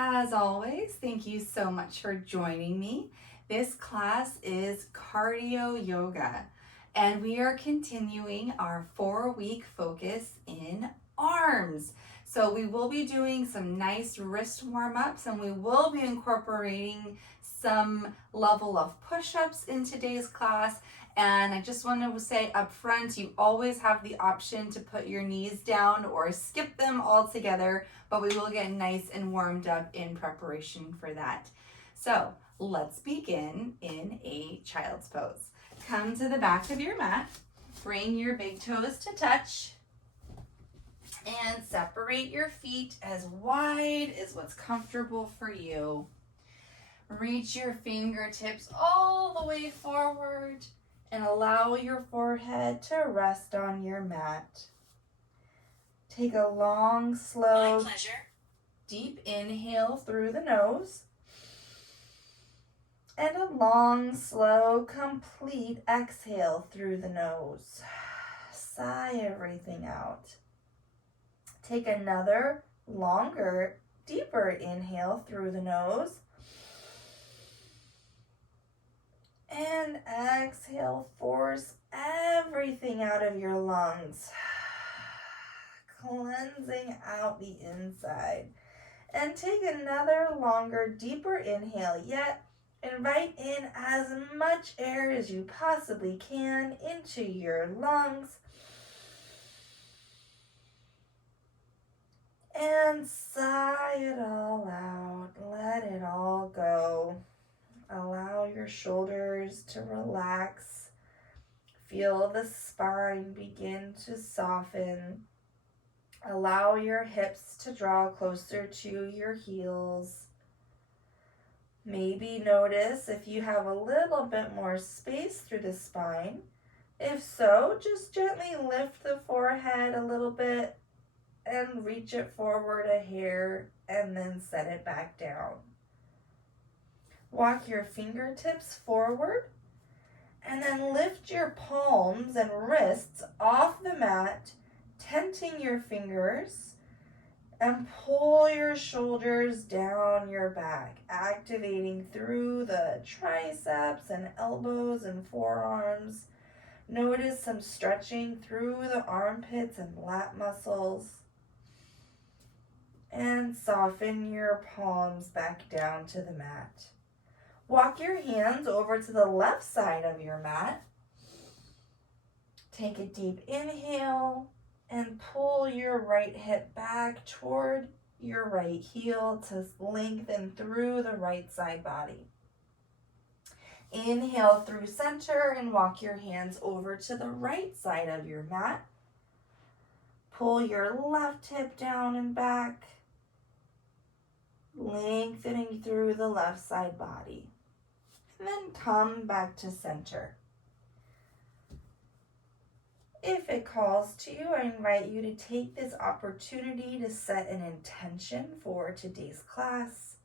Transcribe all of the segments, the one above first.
As always, thank you so much for joining me. This class is cardio yoga, and we are continuing our 4-week focus in arms. So we will be doing some nice wrist warm-ups, and we will be incorporating some level of push-ups in today's class. And I just want to say up front, you always have the option to put your knees down or skip them altogether, but we will get nice and warmed up in preparation for that. So let's begin in a child's pose. Come to the back of your mat, bring your big toes to touch, and separate your feet as wide as what's comfortable for you. Reach your fingertips all the way forward and allow your forehead to rest on your mat. Take a long, slow, deep inhale through the nose and a long, slow, complete exhale through the nose. Sigh everything out. Take another longer, deeper inhale through the nose. And exhale, force everything out of your lungs, cleansing out the inside. And take another longer, deeper inhale yet. Invite in as much air as you possibly can into your lungs. And sigh it all out. Let it all go. Allow your shoulders to relax. Feel the spine begin to soften. Allow your hips to draw closer to your heels. Maybe notice if you have a little bit more space through the spine. If so, just gently lift the forehead a little bit and reach it forward a hair and then set it back down. Walk your fingertips forward and then lift your palms and wrists off the mat, tenting your fingers, and pull your shoulders down your back, activating through the triceps and elbows and forearms. Notice some stretching through the armpits and lat muscles. And soften your palms back down to the mat. Walk your hands over to the left side of your mat. Take a deep inhale and pull your right hip back toward your right heel to lengthen through the right side body. Inhale through center and walk your hands over to the right side of your mat. Pull your left hip down and back, lengthening through the left side body. And then come back to center. If it calls to you, I invite you to take this opportunity to set an intention for today's class.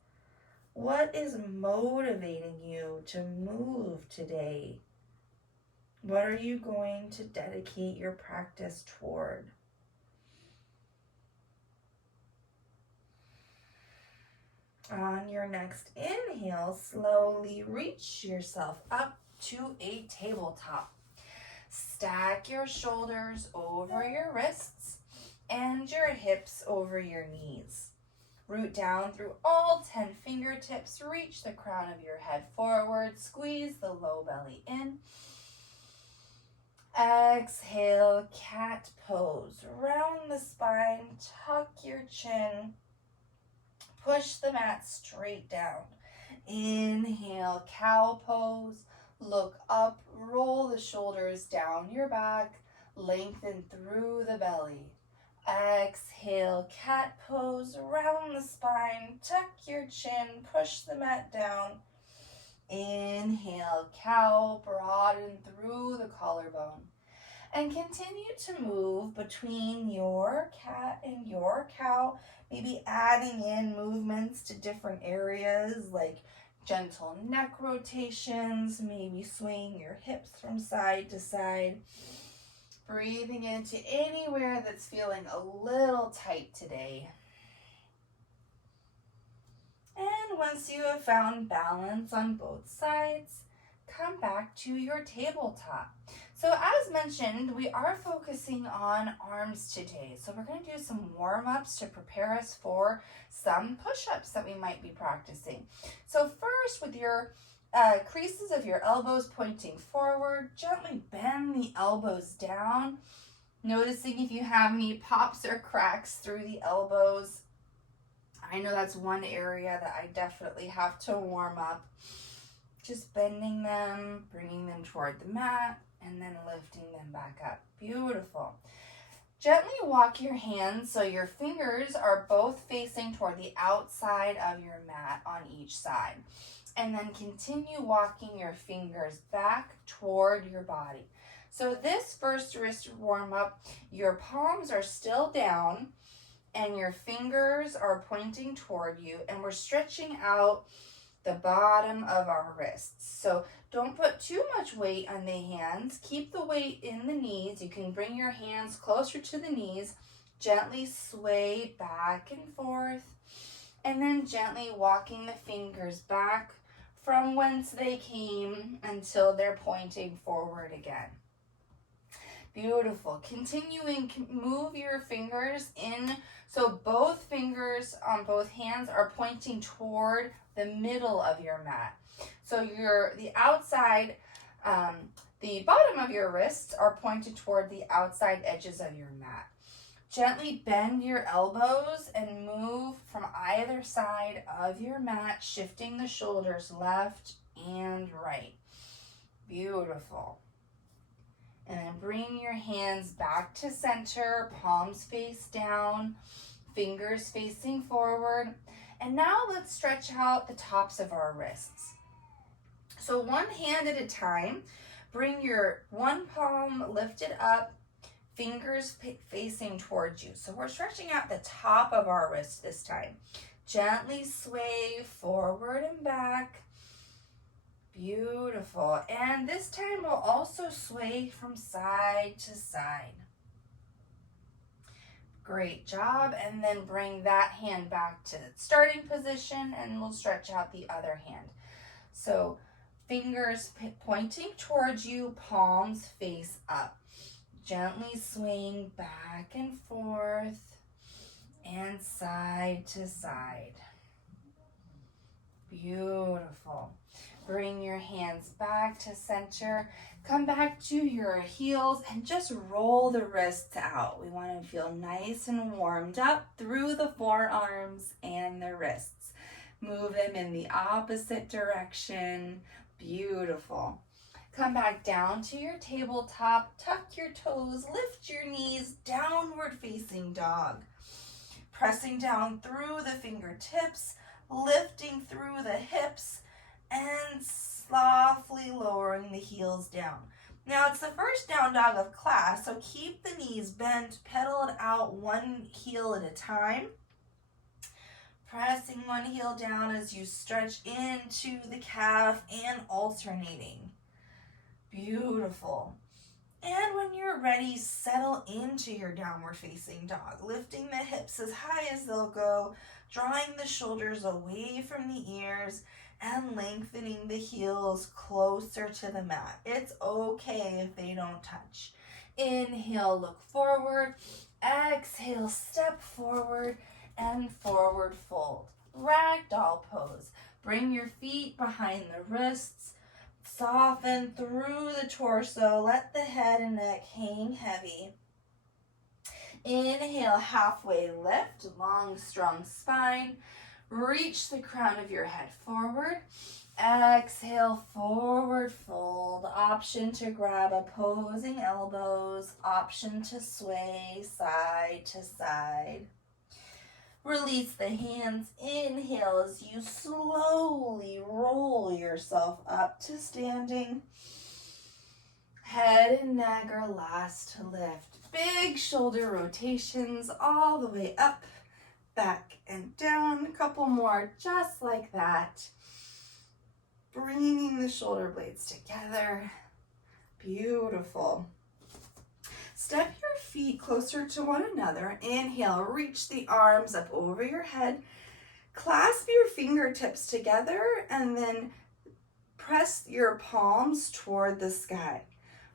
What is motivating you to move today? What are you going to dedicate your practice toward? On your next inhale, slowly reach yourself up to a tabletop. Stack your shoulders over your wrists and your hips over your knees. Root down through all 10 fingertips. Reach the crown of your head forward. Squeeze the low belly in. Exhale, cat pose. Round the spine, tuck your chin. Push the mat straight down. Inhale, cow pose. Look up, roll the shoulders down your back, lengthen through the belly. Exhale, cat pose, round the spine, tuck your chin, push the mat down. Inhale, cow, broaden through the collarbone. And continue to move between your cat and your cow, maybe adding in movements to different areas like gentle neck rotations, maybe swaying your hips from side to side. Breathing into anywhere that's feeling a little tight today. once you have found balance on both sides, come back to your tabletop. So as mentioned, we are focusing on arms today. So we're going to do some warm-ups to prepare us for some push-ups that we might be practicing. So first, with your creases of your elbows pointing forward, gently bend the elbows down, noticing if you have any pops or cracks through the elbows. I know that's one area that I definitely have to warm up. Just bending them, bringing them toward the mat, and then lifting them back up. Beautiful. Gently walk your hands so your fingers are both facing toward the outside of your mat on each side. And then continue walking your fingers back toward your body. So this first wrist warm up, your palms are still down and your fingers are pointing toward you, and we're stretching out the bottom of our wrists. So don't put too much weight on the hands. Keep the weight in the knees. You can bring your hands closer to the knees, gently sway back and forth, and then gently walking the fingers back from whence they came until they're pointing forward again. Beautiful. Continuing, move your fingers in. So both fingers on both hands are pointing toward the middle of your mat. So the outside, the bottom of your wrists are pointed toward the outside edges of your mat. Gently bend your elbows and move from either side of your mat, shifting the shoulders left and right. Beautiful. And then bring your hands back to center, palms face down, fingers facing forward. And now let's stretch out the tops of our wrists. So one hand at a time, bring your one palm lifted up, fingers facing towards you. So we're stretching out the top of our wrist this time. Gently sway forward and back. Beautiful. And this time we'll also sway from side to side. Great job. And then bring that hand back to its starting position, and we'll stretch out the other hand. So fingers pointing towards you, palms face up. Gently swaying back and forth and side to side. Beautiful. Bring your hands back to center. Come back to your heels and just roll the wrists out. We want to feel nice and warmed up through the forearms and the wrists. Move them in the opposite direction. Beautiful. Come back down to your tabletop. Tuck your toes. Lift your knees. Downward facing dog. Pressing down through the fingertips. Lifting through the hips. And softly lowering the heels down. Now it's the first down dog of class, so keep the knees bent, pedaled out one heel at a time. Pressing one heel down as you stretch into the calf and alternating. Beautiful. And when you're ready, settle into your downward facing dog, lifting the hips as high as they'll go, drawing the shoulders away from the ears, and lengthening the heels closer to the mat. It's okay if they don't touch. Inhale, look forward. Exhale, step forward and forward fold. Ragdoll pose. Bring your feet behind the wrists. Soften through the torso. Let the head and neck hang heavy. Inhale, halfway lift, long, strong spine. Reach the crown of your head forward. Exhale, forward fold. Option to grab opposing elbows. Option to sway side to side. Release the hands. Inhale as you slowly roll yourself up to standing. Head and neck are last to lift. Big shoulder rotations all the way up, back and down. A couple more just like that. Bringing the shoulder blades together. Beautiful. Step your feet closer to one another. Inhale, reach the arms up over your head. Clasp your fingertips together and then press your palms toward the sky.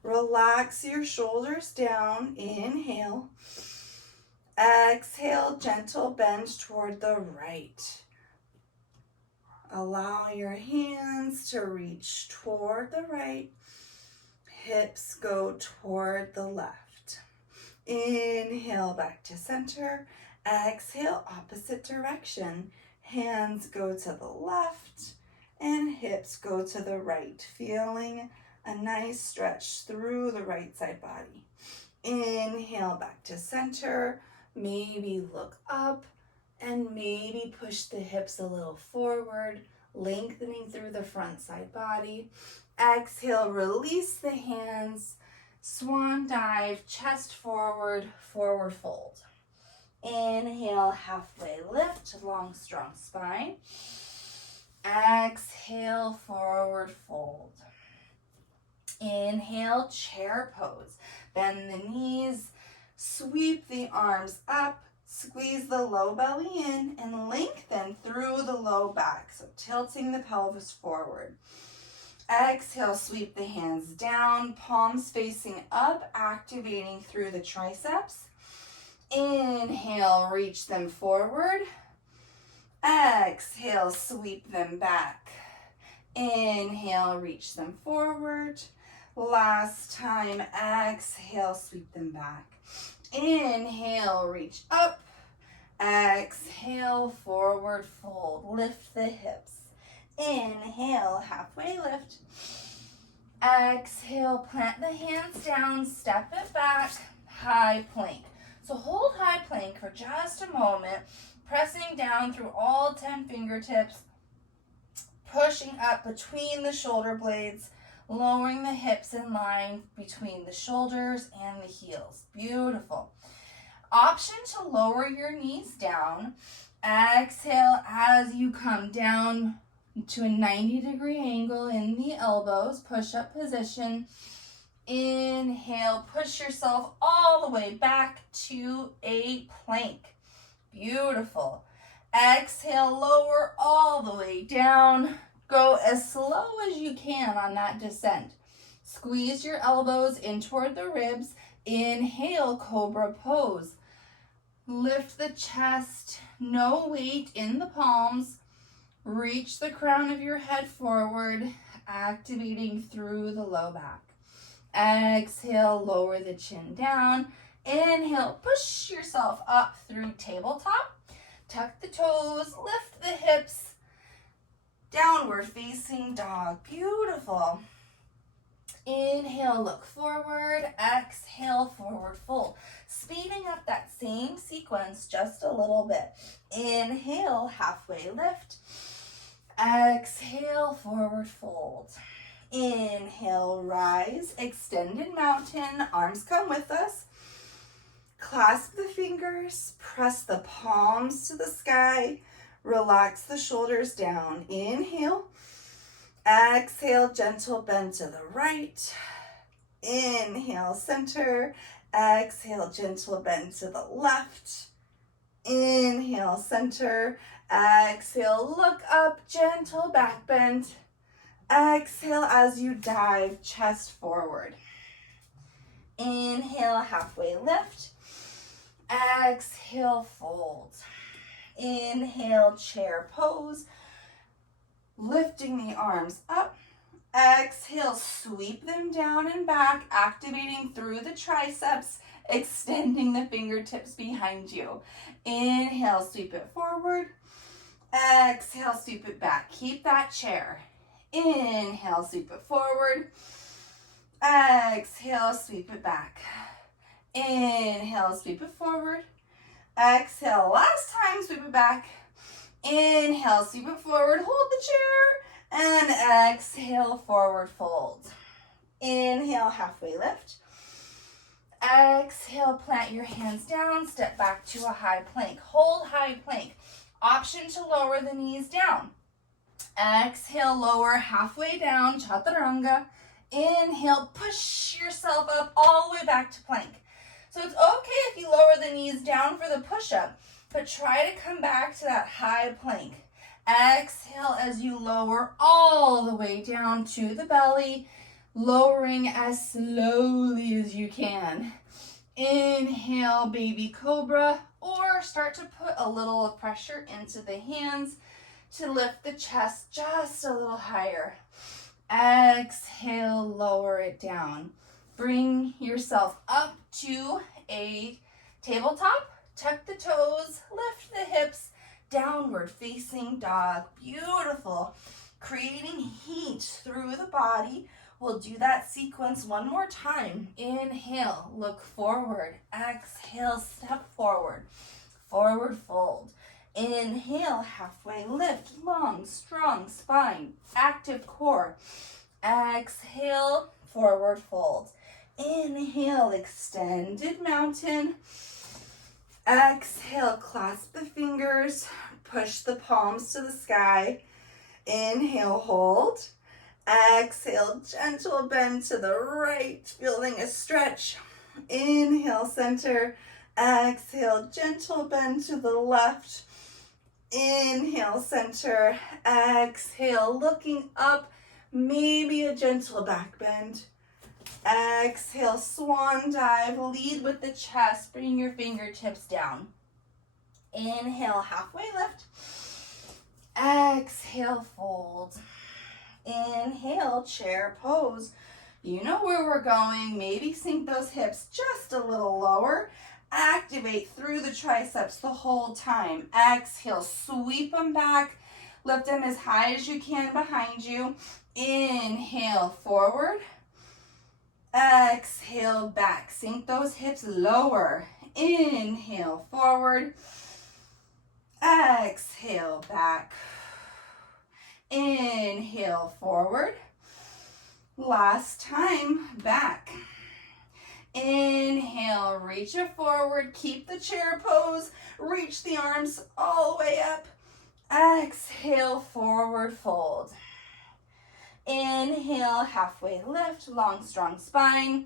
Relax your shoulders down. Inhale. Exhale, gentle bend toward the right. Allow your hands to reach toward the right. Hips go toward the left. Inhale, back to center. Exhale, opposite direction. Hands go to the left and hips go to the right, feeling a nice stretch through the right side body. Inhale, back to center. Maybe look up and maybe push the hips a little forward, lengthening through the front side body. Exhale, release the hands, swan dive, chest forward, forward fold. Inhale, halfway lift, long, strong spine. Exhale, forward fold. Inhale, chair pose. Bend the knees, sweep the arms up, squeeze the low belly in, and lengthen through the low back. So tilting the pelvis forward. Exhale, sweep the hands down, palms facing up, activating through the triceps. Inhale, reach them forward. Exhale, sweep them back. Inhale, reach them forward. Last time, exhale, sweep them back. Inhale, reach up. Exhale, forward fold. Lift the hips. Inhale, halfway lift. Exhale, plant the hands down, step it back, high plank. So hold high plank for just a moment, pressing down through all 10 fingertips, pushing up between the shoulder blades, lowering the hips in line between the shoulders and the heels. Beautiful. Option to lower your knees down. Exhale as you come down to a 90-degree angle in the elbows, push-up position. Inhale, push yourself all the way back to a plank. Beautiful. Exhale, lower all the way down. Go as slow as you can on that descent. Squeeze your elbows in toward the ribs. Inhale, cobra pose. Lift the chest, no weight in the palms. Reach the crown of your head forward, activating through the low back. Exhale, lower the chin down. Inhale, push yourself up through tabletop. Tuck the toes, lift the hips. Downward facing dog. Beautiful. Inhale, look forward. Exhale, forward fold. Speeding up that same sequence just a little bit. Inhale, halfway lift. Exhale, forward fold. Inhale, rise, extended mountain. Arms come with us. Clasp the fingers, press the palms to the sky. Relax the shoulders down. Inhale. Exhale, gentle bend to the right. Inhale, center. Exhale, gentle bend to the left. Inhale, center. Exhale, look up, gentle back bend. Exhale as you dive, chest forward. Inhale, halfway lift. Exhale, fold. Inhale, chair pose. Lifting the arms up. Exhale, sweep them down and back, activating through the triceps, extending the fingertips behind you. Inhale, sweep it forward. Exhale, sweep it back. Keep that chair. Inhale, sweep it forward. Exhale, sweep it back. Inhale, sweep it forward. Exhale, last time, sweep it back. Inhale, sweep it forward, hold the chair. And exhale, forward fold. Inhale, halfway lift. Exhale, plant your hands down, step back to a high plank. Hold high plank. Option to lower the knees down. Exhale, lower halfway down, chaturanga. Inhale, push yourself up all the way back to plank. So it's okay if you lower the knees down for the push-up. but try to come back to that high plank. Exhale as you lower all the way down to the belly, lowering as slowly as you can. Inhale, baby cobra, or start to put a little pressure into the hands to lift the chest just a little higher. Exhale, lower it down. Bring yourself up to a tabletop. Tuck the toes, lift the hips, downward facing dog. Beautiful. Creating heat through the body. We'll do that sequence one more time. Inhale, look forward. Exhale, step forward. Forward fold. Inhale, halfway lift. Long, strong spine. Active core. Exhale, forward fold. Inhale, extended mountain. Exhale, clasp the fingers. Push the palms to the sky. Inhale, hold. Exhale, gentle bend to the right, feeling a stretch. Inhale, center. Exhale, gentle bend to the left. Inhale, center. Exhale, looking up, maybe a gentle back bend. Exhale, swan dive. Lead with the chest. Bring your fingertips down. Inhale, halfway lift. Exhale, fold. Inhale, chair pose. You know where we're going. Maybe sink those hips just a little lower. Activate through the triceps the whole time. Exhale, sweep them back. Lift them as high as you can behind you. Inhale, forward. Exhale, back. Sink those hips lower. Inhale, forward. Exhale, back. Inhale, forward. Last time, back. Inhale, reach it forward. Keep the chair pose. Reach the arms all the way up. Exhale, forward fold. Inhale, halfway lift, long, strong spine.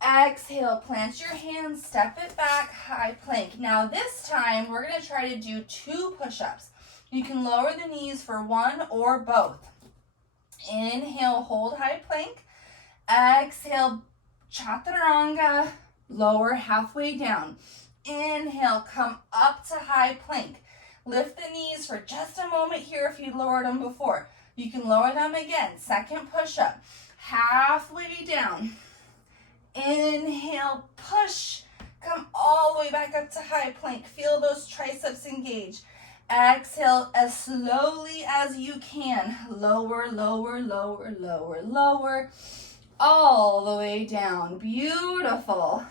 Exhale, plant your hands, step it back, high plank. Now this time, we're going to try to do 2 push-ups. You can lower the knees for one or both. Inhale, hold high plank. Exhale, chaturanga, lower halfway down. Inhale, come up to high plank. Lift the knees for just a moment here if you lowered them before. You can lower them again. Second push-up, halfway down. Inhale, push. Come all the way back up to high plank. Feel those triceps engage. Exhale as slowly as you can. Lower, lower, lower, lower, lower. All the way down. Beautiful.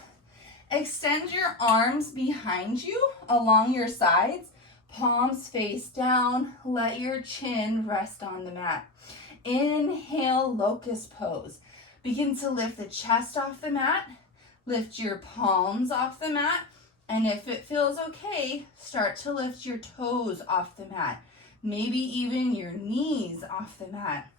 Extend your arms behind you along your sides. Palms face down. Let your chin rest on the mat. Inhale, locust pose. Begin to lift the chest off the mat. Lift your palms off the mat. And if it feels okay, start to lift your toes off the mat. Maybe even your knees off the mat.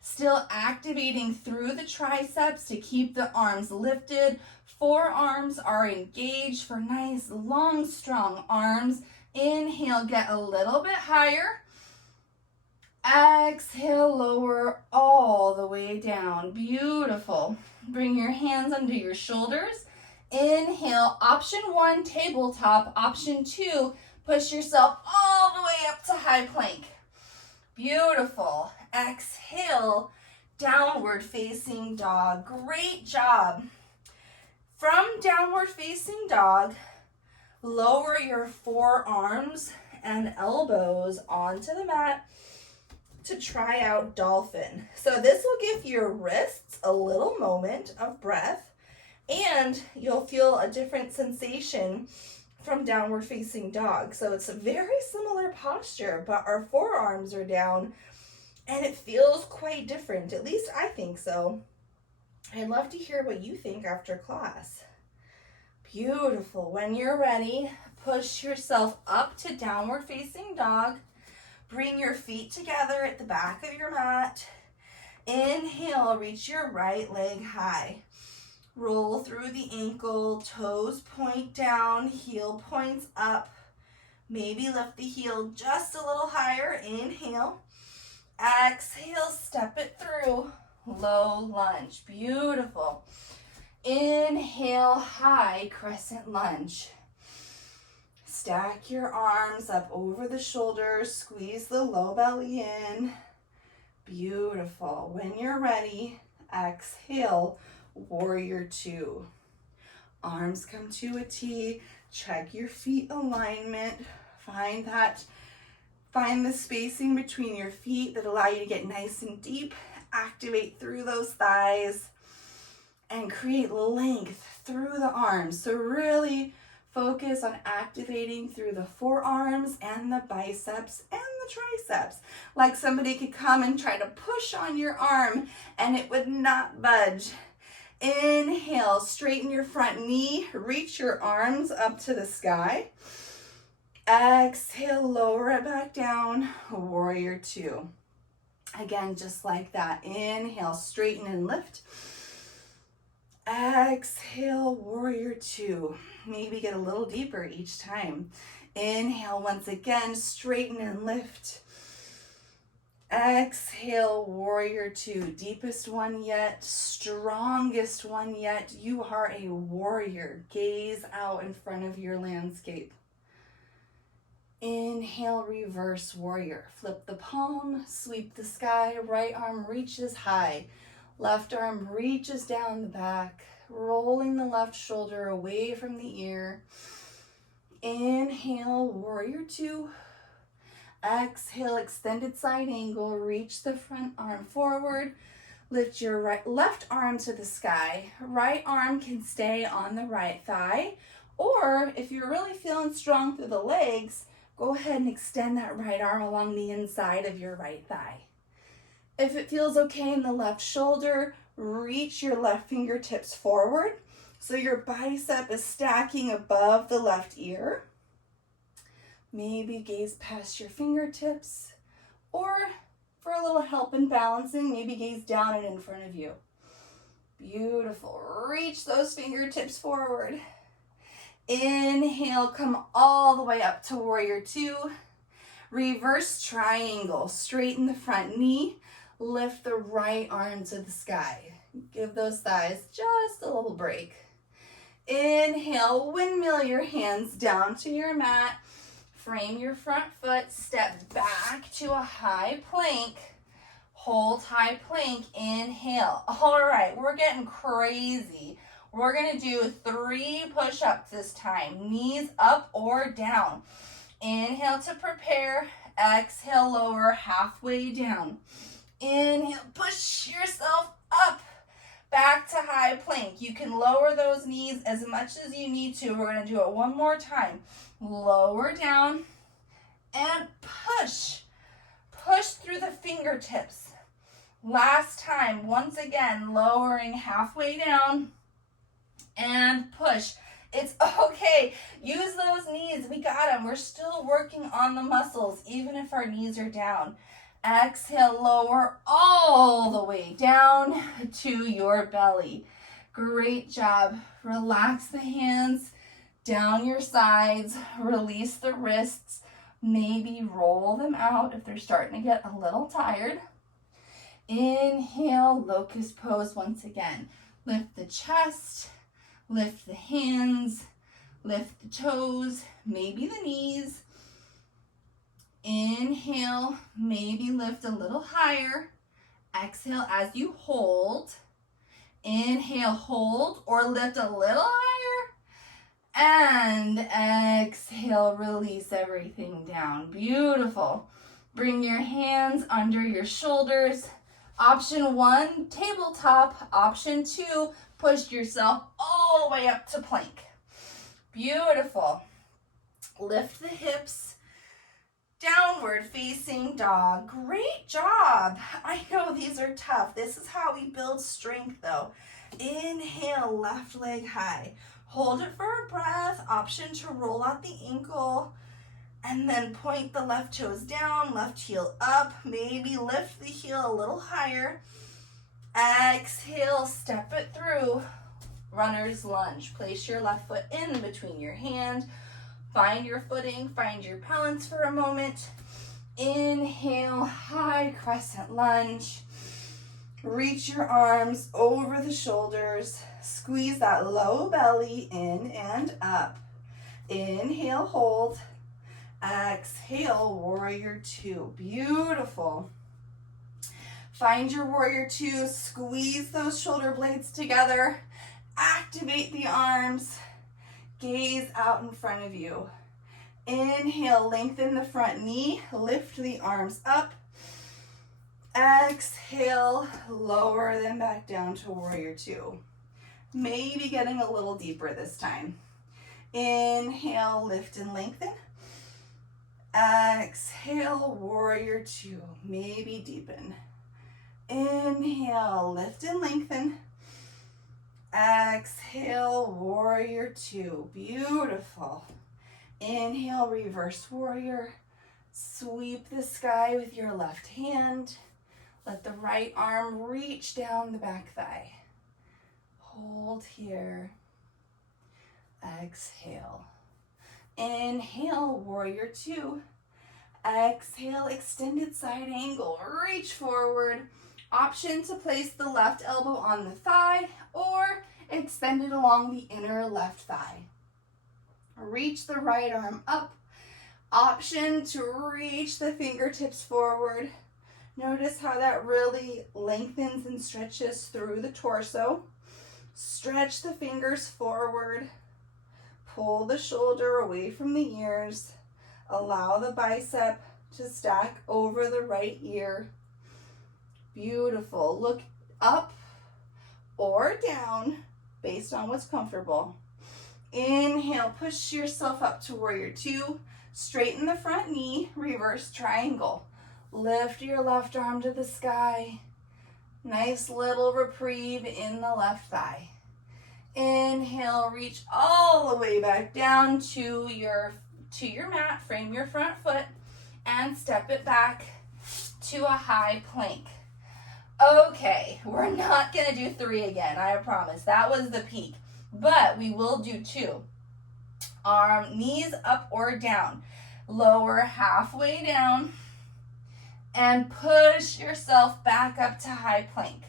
Still activating through the triceps to keep the arms lifted. Forearms are engaged for nice, long, strong arms. Inhale, get a little bit higher. Exhale, lower all the way down. Beautiful. Bring your hands under your shoulders. Inhale, option 1, tabletop. Option 2, push yourself all the way up to high plank. Beautiful. Exhale, downward facing dog. Great job. From downward facing dog, lower your forearms and elbows onto the mat to try out dolphin. So this will give your wrists a little moment of breath, and you'll feel a different sensation from downward facing dog. So it's a very similar posture, but our forearms are down and it feels quite different. At least I think so. I'd love to hear what you think after class. Beautiful. When you're ready, push yourself up to downward facing dog. Bring your feet together at the back of your mat. Inhale, reach your right leg high. Roll through the ankle, toes point down, heel points up. Maybe lift the heel just a little higher. Inhale. Exhale, step it through. Low lunge. Beautiful. Inhale, high crescent lunge. Stack your arms up over the shoulders. Squeeze the low belly in. Beautiful. When you're ready, exhale, warrior two. Arms come to a T. Check your feet alignment. Find the spacing between your feet that allow you to get nice and deep. Activate through those thighs and create length through the arms. So really focus on activating through the forearms and the biceps and the triceps. Like somebody could come and try to push on your arm and it would not budge. Inhale, straighten your front knee, reach your arms up to the sky. Exhale, lower it back down, warrior two. Again, just like that. Inhale, straighten and lift. Exhale, warrior two. Maybe get a little deeper each time. Inhale, once again, straighten and lift. Exhale, warrior two. Deepest one yet, strongest one yet. You are a warrior. Gaze out in front of your landscape. Inhale, reverse warrior. Flip the palm, sweep the sky. Right arm reaches high. Left arm reaches down the back, rolling the left shoulder away from the ear. Inhale, warrior two. Exhale, extended side angle. Reach the front arm forward. Lift your left arm to the sky. Right arm can stay on the right thigh. Or if you're really feeling strong through the legs, go ahead and extend that right arm along the inside of your right thigh. If it feels okay in the left shoulder, reach your left fingertips forward so your bicep is stacking above the left ear. Maybe gaze past your fingertips, or for a little help in balancing, maybe gaze down and in front of you. Beautiful. Reach those fingertips forward. Inhale, come all the way up to warrior two. Reverse triangle. Straighten the front knee. Lift the right arm to the sky. Give those thighs just a little break. Inhale, windmill your hands down to your mat. Frame your front foot. Step back to a high plank. Hold high plank. Inhale. All right, we're getting crazy. We're going to do 3 push-ups this time. Knees up or down. Inhale to prepare. Exhale, lower halfway down. Inhale, push yourself up. Back to high plank. You can lower those knees as much as you need to. We're going to do it one more time. Lower down and push. Push through the fingertips. Last time, once again, lowering halfway down and push. It's okay. Use those knees. We got them. We're still working on the muscles, even if our knees are down. Exhale, lower all the way down to your belly. Great job. Relax the hands down your sides. Release the wrists. Maybe roll them out if they're starting to get a little tired. Inhale, locust pose once again. Lift the chest. Lift the hands, lift the toes, maybe the knees. Inhale, maybe lift a little higher. Exhale as you hold. Inhale, hold or lift a little higher. And exhale, release everything down. Beautiful. Bring your hands under your shoulders. Option 1, tabletop. Option 2, push yourself all the way up to plank. Beautiful. Lift the hips. Downward facing dog. Great job. I know these are tough. This is how we build strength though. Inhale, left leg high. Hold it for a breath. Option to roll out the ankle. And then point the left toes down, left heel up. Maybe lift the heel a little higher. Exhale, step it through. runner's lunge. Place your left foot in between your hand. Find your footing, find your balance for a moment. Inhale, high crescent lunge. Reach your arms over the shoulders. Squeeze that low belly in and up. Inhale, hold. Exhale, warrior two. Beautiful. Find your warrior two. Squeeze those shoulder blades together. Activate the arms. Gaze out in front of you. Inhale, lengthen the front knee. Lift the arms up. Exhale, lower them back down to warrior two. Maybe getting a little deeper this time. Inhale, lift and lengthen. Exhale, warrior two. Maybe deepen. Inhale, lift and lengthen. Exhale, warrior two. Beautiful. Inhale, reverse warrior. Sweep the sky with your left hand. Let the right arm reach down the back thigh. Hold here. Exhale. Inhale, warrior two. Exhale, extended side angle. Reach forward. Option to place the left elbow on the thigh or extend it along the inner left thigh. Reach the right arm up. Option to reach the fingertips forward. Notice how that really lengthens and stretches through the torso. Stretch the fingers forward. Pull the shoulder away from the ears. Allow the bicep to stack over the right ear. Beautiful. Look up or down based on what's comfortable. Inhale, push yourself up to warrior two. Straighten the front knee, reverse triangle. Lift your left arm to the sky. Nice little reprieve in the left thigh. Inhale, reach all the way back down to your mat, frame your front foot, and step it back to a high plank. Okay, we're not gonna do 3 again, I promise. That was the peak, but we will do 2. Arm, knees up or down. Lower halfway down and push yourself back up to high plank.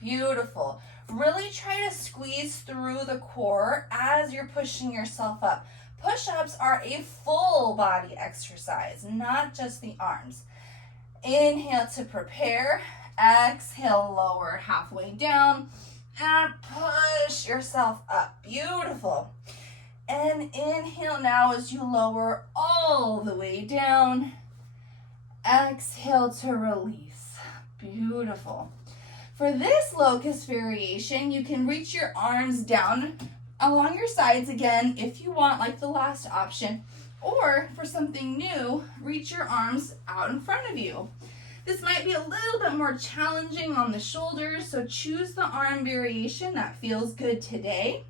Beautiful. Really try to squeeze through the core as you're pushing yourself up. Push-ups are a full body exercise, not just the arms. Inhale to prepare. Exhale, lower halfway down and push yourself up. Beautiful. And inhale now as you lower all the way down. Exhale to release. Beautiful. For this locust variation, you can reach your arms down along your sides again if you want, like the last option. Or for something new, reach your arms out in front of you. This might be a little bit more challenging on the shoulders, so choose the arm variation that feels good today.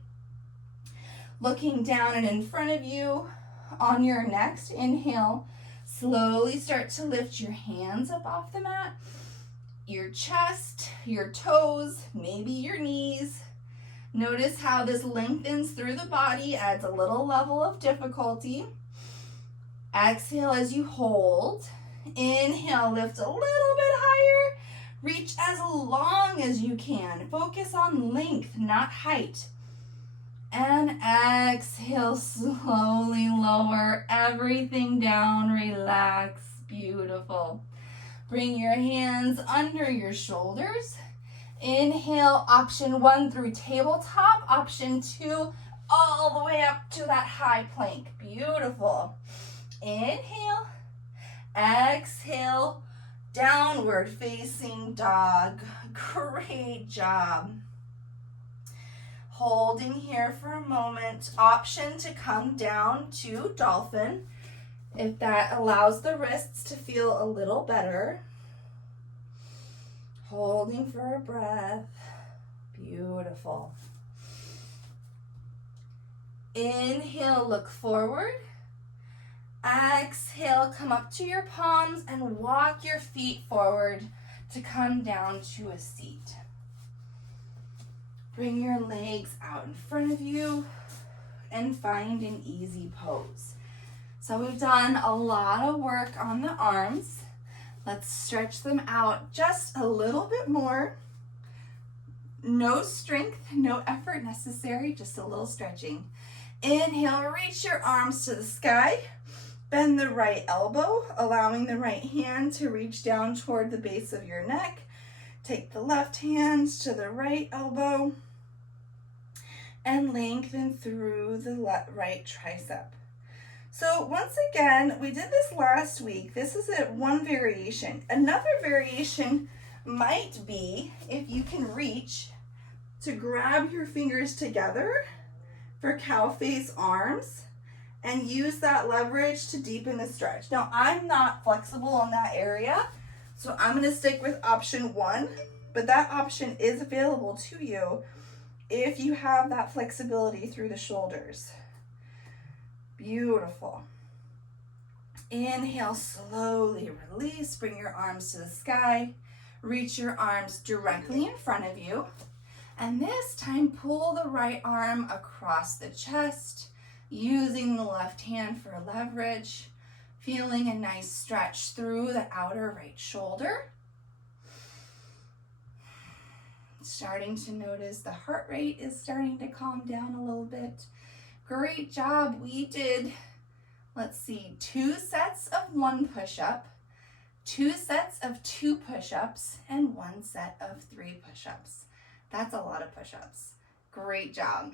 Looking down and in front of you. On your next inhale, slowly start to lift your hands up off the mat, your chest, your toes, maybe your knees. Notice how this lengthens through the body, adds a little level of difficulty. Exhale as you hold. Inhale, lift a little bit higher. Reach as long as you can. Focus on length, not height. And exhale, slowly lower everything down, relax, beautiful. Bring your hands under your shoulders. Inhale, option 1 through tabletop, option 2, all the way up to that high plank, beautiful. Inhale, exhale, downward facing dog, great job. Holding here for a moment. Option to come down to dolphin if that allows the wrists to feel a little better. Holding for a breath. Beautiful. Inhale, look forward. Exhale, come up to your palms and walk your feet forward to come down to a seat. Bring your legs out in front of you and find an easy pose. So we've done a lot of work on the arms. Let's stretch them out just a little bit more. No strength, no effort necessary, just a little stretching. Inhale, reach your arms to the sky. Bend the right elbow, allowing the right hand to reach down toward the base of your neck. Take the left hand to the right elbow and lengthen through the right tricep. So once again, we did this last week. This is one variation. Another variation might be if you can reach to grab your fingers together for cow face arms and use that leverage to deepen the stretch. Now, I'm not flexible in that area, so I'm going to stick with option 1, but that option is available to you if you have that flexibility through the shoulders. Beautiful. Inhale, slowly release. Bring your arms to the sky. Reach your arms directly in front of you. And this time, pull the right arm across the chest, using the left hand for leverage, feeling a nice stretch through the outer right shoulder. Starting to notice the heart rate is starting to calm down a little bit. Great job. We did, 2 sets of 1 push-up, 2 sets of 2 push-ups, and 1 set of 3 push-ups. That's a lot of push-ups. Great job.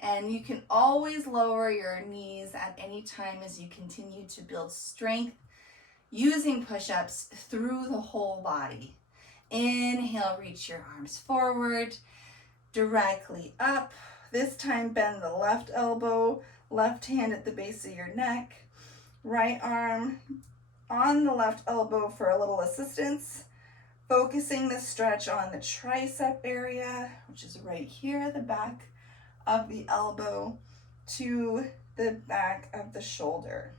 And you can always lower your knees at any time as you continue to build strength using push-ups through the whole body. Inhale, reach your arms forward, directly up. This time bend the left elbow, left hand at the base of your neck, right arm on the left elbow for a little assistance. Focusing the stretch on the tricep area, which is right here, the back of the elbow to the back of the shoulder.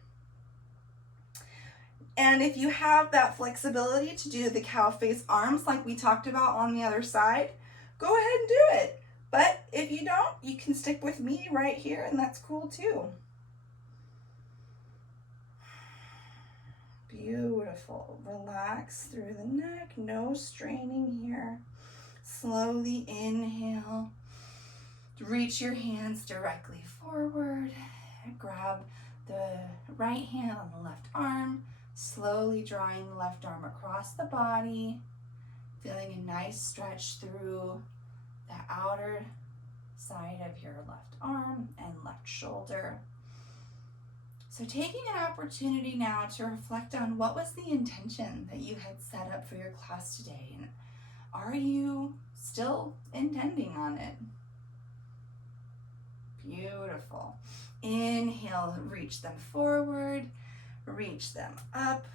And if you have that flexibility to do the cow face arms like we talked about on the other side, go ahead and do it. But if you don't, you can stick with me right here, and that's cool too. Beautiful. Relax through the neck, no straining here. Slowly inhale. Reach your hands directly forward. Grab the right hand on the left arm, slowly drawing the left arm across the body, feeling a nice stretch through the outer side of your left arm and left shoulder. So taking an opportunity now to reflect on what was the intention that you had set up for your class today, and are you still intending on it? Beautiful. Inhale, reach them forward, reach them up,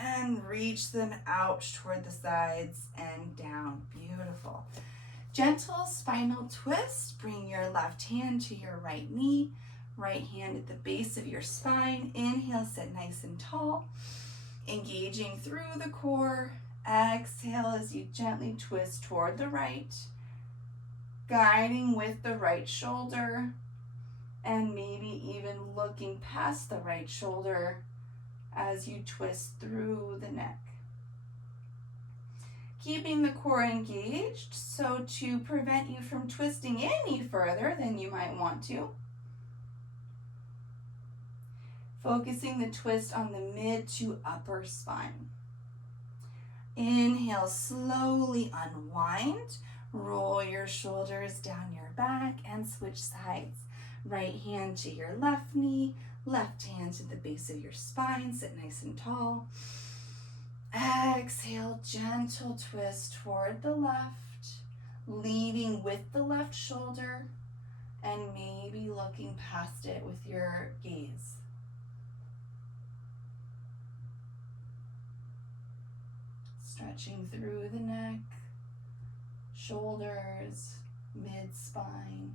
and reach them out toward the sides and down. Beautiful. Gentle spinal twist. Bring your left hand to your right knee, right hand at the base of your spine. Inhale, sit nice and tall, engaging through the core. Exhale as you gently twist toward the right, guiding with the right shoulder, and maybe even looking past the right shoulder as you twist through the neck. Keeping the core engaged so to prevent you from twisting any further than you might want to. Focusing the twist on the mid to upper spine. Inhale, slowly unwind. Roll your shoulders down your back and switch sides. Right hand to your left knee, left hand to the base of your spine. Sit nice and tall. Exhale, gentle twist toward the left, leading with the left shoulder and maybe looking past it with your gaze. Stretching through the neck, shoulders, mid-spine.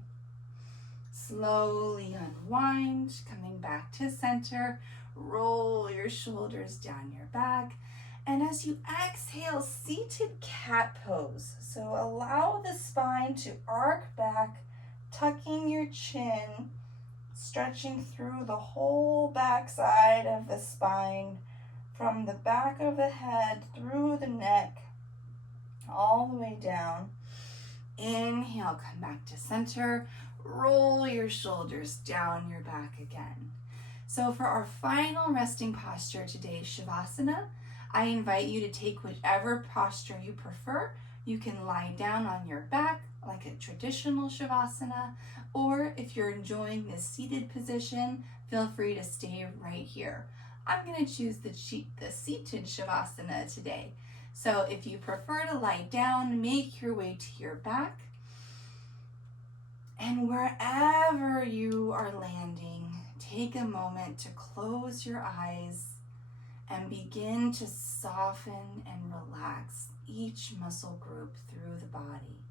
Slowly unwind, coming back to center. Roll your shoulders down your back And as you exhale, seated cat pose. So allow the spine to arc back, tucking your chin, stretching through the whole backside of the spine, from the back of the head, through the neck, all the way down. Inhale, come back to center. Roll your shoulders down your back again. So for our final resting posture today, Shavasana, I invite you to take whichever posture you prefer. You can lie down on your back like a traditional Shavasana, or if you're enjoying this seated position, feel free to stay right here. I'm going to choose the seated Shavasana today. So if you prefer to lie down, make your way to your back. And wherever you are landing, take a moment to close your eyes and begin to soften and relax each muscle group through the body.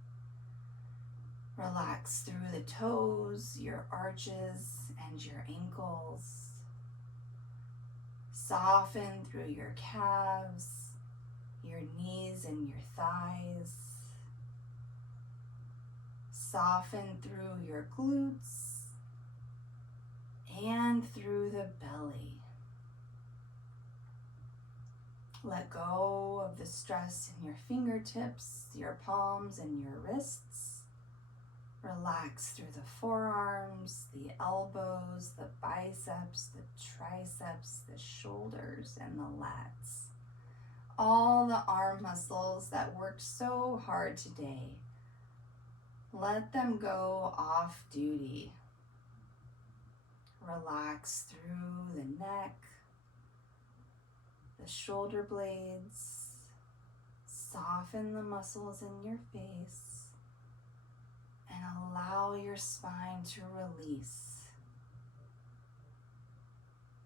Relax through the toes, your arches, and your ankles. Soften through your calves, your knees and your thighs. Soften through your glutes and through the belly. Let go of the stress in your fingertips, your palms, and your wrists. Relax through the forearms, the elbows, the biceps, the triceps, the shoulders, and the lats. All the arm muscles that worked so hard today, let them go off duty. Relax through the neck, the shoulder blades. Soften the muscles in your face and allow your spine to release.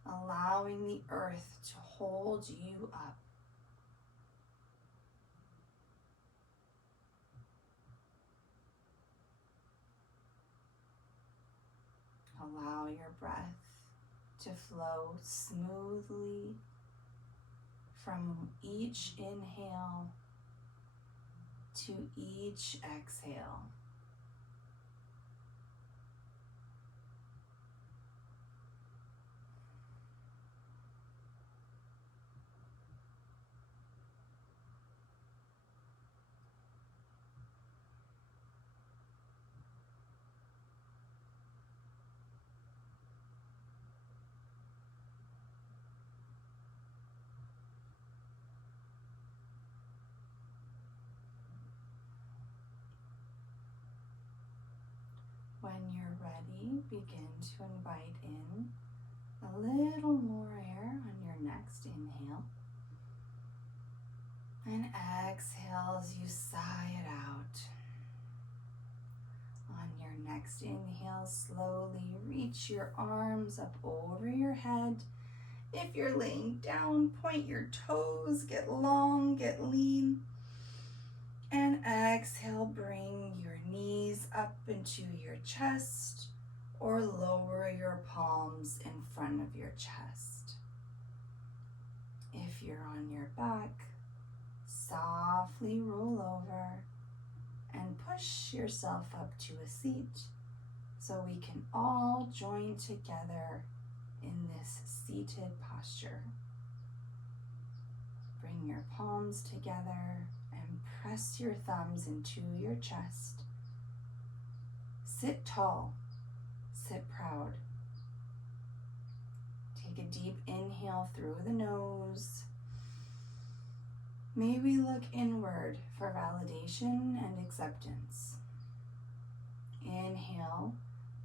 Allowing the earth to hold you up. Allow your breath to flow smoothly from each inhale to each exhale. When you're ready, begin to invite in a little more air on your next inhale. And exhale as you sigh it out. On your next inhale, slowly reach your arms up over your head. If you're laying down, point your toes, get long, get lean. And exhale, bring your knees up into your chest or lower your palms in front of your chest. If you're on your back, softly roll over and push yourself up to a seat so we can all join together in this seated posture. Bring your palms together and press your thumbs into your chest. Sit tall, sit proud. Take a deep inhale through the nose. May we look inward for validation and acceptance. Inhale,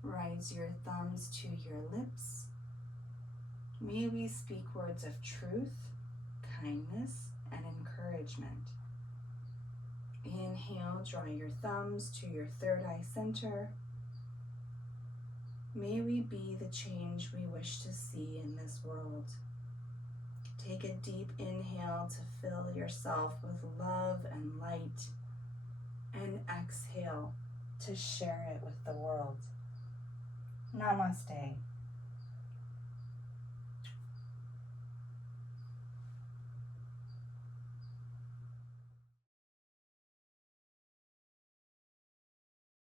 raise your thumbs to your lips. May we speak words of truth, kindness, and encouragement. Inhale, draw your thumbs to your third eye center. May we be the change we wish to see in this world. Take a deep inhale to fill yourself with love and light, and exhale to share it with the world. Namaste.